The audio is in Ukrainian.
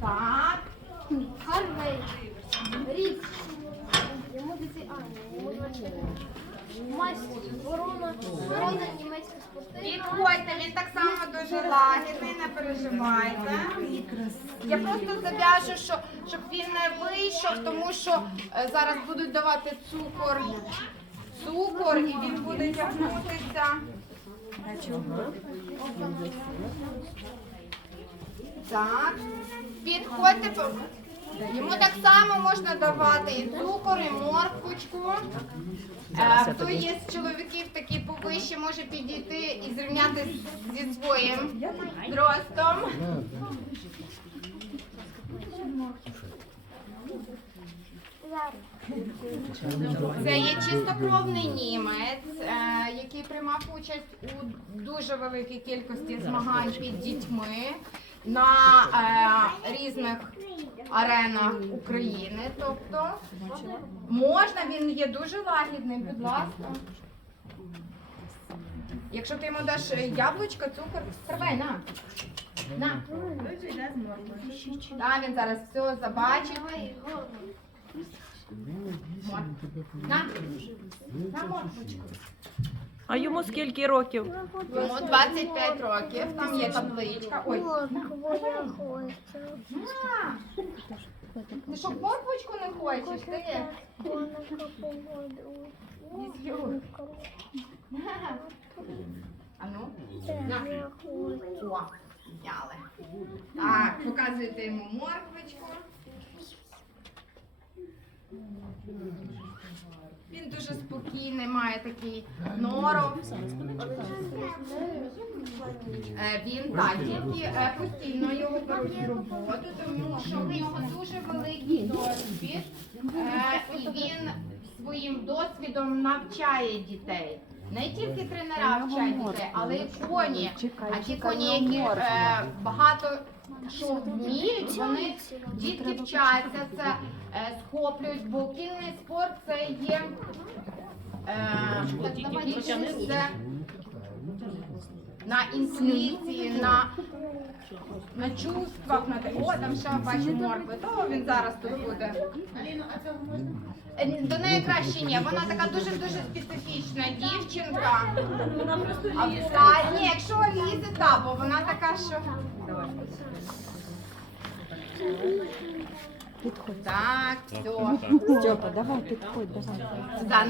Так. Гарний. Рік. Йому десь а, йому 24. Майстер. Ворона. Ворона німецька спортивна. Підходьте, він так само дуже лагідний, не переживайте. Я просто зав'яжу, що, щоб він не вийшов, тому що е, зараз будуть давати цукор. Цукор і він буде тягнутися. Так. Підходьте. Йому так само можна давати і цукор, і морквочку. Е, Хто є з чоловіків такий повище, може підійти і зрівняти зі своїм зростом. Це є чистокровний німець, е, який приймав участь у дуже великій кількості змагань під дітьми на е, різних аренах України. Тобто можна, він є дуже лагідним, будь ласка. Якщо ти йому даш яблучко, цукор, тривай, на. На. Так, він зараз все забачить. На. На морквочку. А йому скільки років? Йому 25 років, там є табличка. Ой. Ти що, морквочку не хочеш? Ти? А ну. О. Так, показуйте йому морквочку. Він дуже не має такий норов. Е, Він так, тільки е, постійно його беруть в роботу, тому що в нього дуже великий досвід, е, і він своїм досвідом навчає дітей. Не тільки тренера вчать дітей, але й коні. А ті коні, які е, багато що вміють, вони дітки вчаться це, е, схоплюють, бо кінний спорт це є. Е, це на інтуїції, на, на чувствах, на те. О, там ще бачу моркви, то він зараз тут буде. Е, До неї краще ні, вона така дуже-дуже специфічна дівчинка. А та, ні, якщо лізе, та, бо вона така, що. Так, все. Степа, давай підходь, давай.